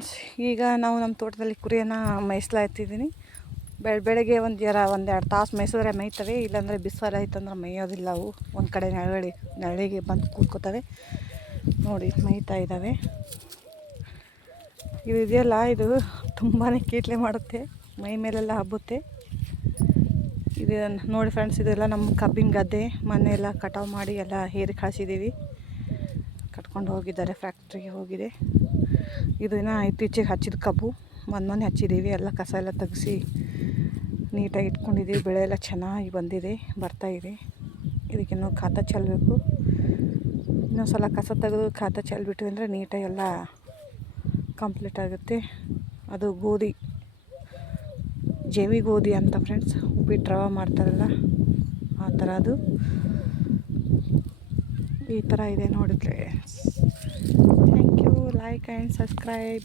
Friends, ಈಗ ನಾವು ನಮ್ಮ ತೋಟದಲ್ಲಿ ಕುರಿಯನ್ನು ಮೇಯಿಸ್ಲಾಗ್ತಿದ್ದೀನಿ. ಬೆಳಗ್ಗೆ ಒಂದೆರಡು ತಾಸು ಮೇಯಿಸಿದ್ರೆ ಮೇಯ್ತವೆ, ಇಲ್ಲಾಂದರೆ ಬಿಸಿಲು ಆಯ್ತಂದ್ರೆ ಮೇಯೋದಿಲ್ಲ. ಅವು ಒಂದು ಕಡೆ ನೆರಳಿಗೆ ಬಂದು ಕೂತ್ಕೋತವೆ. ನೋಡಿ ಮೇಯ್ತಾ ಇದ್ದಾವೆ. ಇದು ಇದೆಯಲ್ಲ, ಇದು ತುಂಬಾ ಕೀಟ್ಲೆ ಮಾಡುತ್ತೆ, ಮೈ ಮೇಲೆಲ್ಲ ಹಬ್ಬುತ್ತೆ. ಇದು ನೋಡಿ ಫ್ರೆಂಡ್ಸ್, ಇದೆಲ್ಲ ನಮ್ಮ ಕಬ್ಬಿನ ಗದ್ದೆ. ಮನೆಯೆಲ್ಲ ಕಟಾವು ಮಾಡಿ ಎಲ್ಲ ಹೇರಿ ಕಳಿಸಿದ್ದೀವಿ. ಕಟ್ಕೊಂಡು ಹೋಗಿದ್ದಾರೆ, ಫ್ಯಾಕ್ಟ್ರಿಗೆ ಹೋಗಿದೆ. ಇದನ್ನು ಇತ್ತೀಚೆಗೆ ಹಚ್ಚಿದ ಕಬ್ಬು, ಮೊನ್ನೆ ಹಚ್ಚಿದ್ದೀವಿ. ಎಲ್ಲ ಕಸ ಎಲ್ಲ ತೆಗೆಸಿ ನೀಟಾಗಿ ಇಟ್ಕೊಂಡಿದ್ದೀವಿ. ಬೆಳೆ ಎಲ್ಲ ಚೆನ್ನಾಗಿ ಬರ್ತಾಯಿದೆ. ಇದಕ್ಕಿನ್ನೂ ಖಾತ ಚೆಲ್ಲಬೇಕು. ಇನ್ನೊಂದು ಸಲ ಕಸ ತೆಗೆದು ಖಾತ ಚೆಲ್ಬಿಟ್ವಿ ಅಂದರೆ ನೀಟಾಗಿ ಎಲ್ಲ ಕಂಪ್ಲೀಟ್ ಆಗುತ್ತೆ. ಅದು ಗೋಧಿ, ಜೇವಿ ಗೋಧಿ ಅಂತ ಫ್ರೆಂಡ್ಸ್, ಉಪ್ಪಿಟ್ಟು ರವೆ ಮಾಡ್ತಾರಲ್ಲ ಆ ಥರ. ಅದು ಈ ಥರ ಇದೆ ನೋಡಿ friends. Thank you. Like and subscribe.